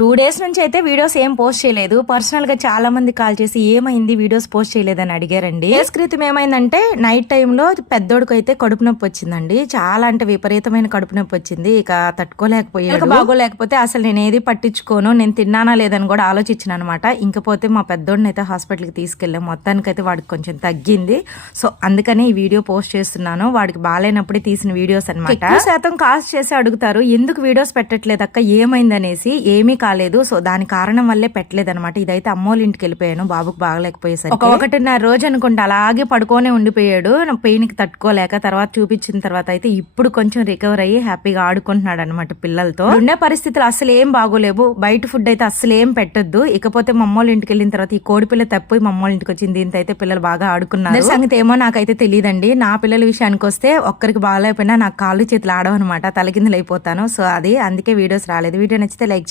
Two days నుంచి అయితే videos ఏం పోస్ట్ చేయలేదు. పర్సనల్గా చాలా మంది కాల్ చేసి ఏమైంది వీడియోస్ పోస్ట్ చేయలేదని అడిగారండి. డేస్ క్రితం ఏమైందంటే నైట్ టైంలో పెద్దోడికి అయితే కడుపు నొప్పి వచ్చిందండి. చాలా అంటే విపరీతమైన కడుపు నొప్పి వచ్చింది. ఇక తట్టుకోలేకపోయాడు. బాగోలేకపోతే అసలు నేను ఏది పట్టించుకోను నేను తిన్నానా లేదని కూడా ఆలోచించిన అనమాట. ఇంకపోతే మా పెద్దోడిని అయితే హాస్పిటల్కి తీసుకెళ్ళాం. మొత్తానికి అయితే వాడికి కొంచెం తగ్గింది. సో అందుకని ఈ వీడియో పోస్ట్ చేస్తున్నాను. వాడికి బాగాలేనప్పుడే తీసిన వీడియోస్ అనమాట. శాతం కాస్ట్ చేసి అడుగుతారు. ఎందుకు వీడియోస్ పెట్టట్లేదు అక్క? ఏమైంది అనేసి ఏమీ కాలేదు. సో దాని కారణం వల్లే పెట్టలేదు అనమాట ఇదైతే అమ్మోళ్ళ ఇంటికి వెళ్ళిపోయాను. బాబుకి బాగలేకపోయేసరికి. ఒక ఒకటిన్నర రోజు అనుకుంటా అలాగే పడుకోనే ఉండిపోయాడు. నా పెయిన్కి తట్టుకోలేక తర్వాత చూపించిన తర్వాత అయితే ఇప్పుడు కొంచెం రికవర్ అయ్యి హ్యాపీగా ఆడుకుంటున్నాడు అనమాట పిల్లలతో. ఉండే పరిస్థితులు అసలు ఏం బాగోలేవు. బయట ఫుడ్ అయితే అసలు ఏం పెట్టొద్దు. ఇకపోతే మా అమ్మోళ్ళ ఇంటికి వెళ్ళిన తర్వాత ఈ కోడి పిల్ల తప్పిపోయి మా అమ్మోళ్ళ ఇంటికి వచ్చింది. దీంతో అయితే పిల్లలు బాగా ఆడుకున్నారు. సంగతి ఏమో నాకైతే తెలియదండి. నా పిల్లల విషయానికి వస్తే ఒక్కరికి బాగాలేకపోయినా నాకు కాళ్ళు చేతులు ఆడవన్నమాట. తలకిందులు అయిపోతాను. సో అది అందుకే వీడియోస్ రాలేదు. వీడియో నచ్చితే లైక్